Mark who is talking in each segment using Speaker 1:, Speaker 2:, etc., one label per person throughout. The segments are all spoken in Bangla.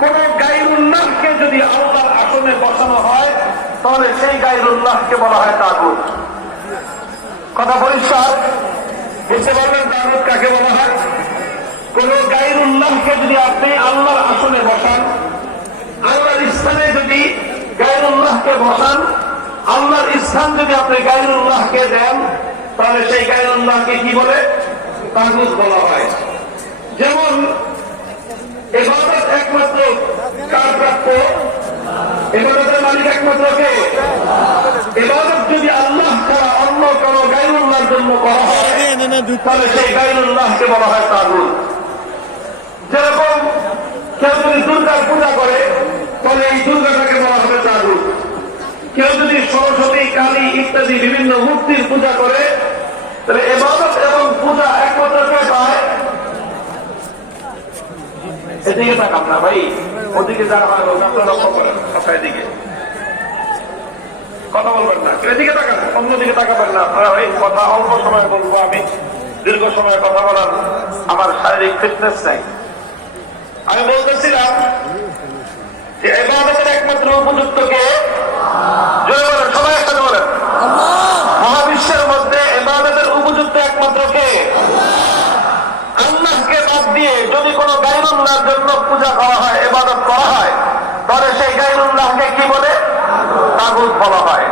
Speaker 1: কোন গাইরুল্লাহকে যদি আল্লাহর আসনে বসানো হয়, তাহলে সেই গাইরুল্লাহকে বলা হয় তাগুত। কথা পরিষ্কার? বুঝতে পারবেন তাগুত কাকে বলা হয়? কোন গাইরুল্লাহকে যদি আপনি আল্লাহর আসনে বসান, আল্লাহর স্থানে যদি গাইরুল্লাহকে বসান, আল্লাহর স্থান যদি আপনি গাইরুল্লাহকে দেন, তাহলে সেই গাইরুল্লাহকে কি বলে? তাগুত বলা হয়। যেমন এবাদত এবাদতের মালিক একমাত্র কে? এবাদত যদি আল্লাহ ছাড়া অন্য কোন গাইরুল্লাহর জন্য করা হয় তাহলে সেই গাইরুল্লাহকে বলা হয় তাগুত। যেরকম কেউ যদি দুর্গার পূজা করে তাহলে এই দুর্গাটাকে বলা হবে তাগুত। কেউ যদি সরস্বতী কালী ইত্যাদি বিভিন্ন মূর্তির পূজা করে তাহলে এবাদত এবং পূজা একমাত্র কে পায় এদিকে তাকাম না ভাই, ওদিকে যারা হয় লক্ষ্য করেন আপনার এদিকে। কথা বলবেন না। এদিকে তাকান, অন্যদিকে তাকাবেন না আপনারা ভাই। কথা অল্প সময় বলব আমি, দীর্ঘ সময় কথা বলার আমার শারীরিক ফিটনেস নাই। আমি বলতেছিলাম যে একমাত্র উপযুক্ত কে জোরে বলেন সবাই একসাথে বলেন মহাবিশ্বের মধ্যে এবাদতের উপযুক্ত একমাত্র কে আল্লাহকে বাদ দিয়ে যদি কোনো গাইরুল্লাহর জন্য পূজা করা হয় এবাদত করা হয়, তাহলে সেই গাইরুল্লাহকে কি বলে? তাগুত বলা হয়।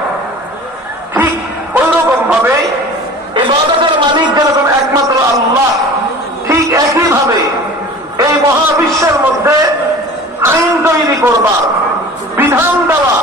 Speaker 1: ঠিক ওই রকম ভাবে এবাদতের মালিক যেরকম একমাত্র আল্লাহ, ঠিক একই ভাবে এই মহাবিশ্বের মধ্যে আইন তৈরি করবার, বিধান দেওয়া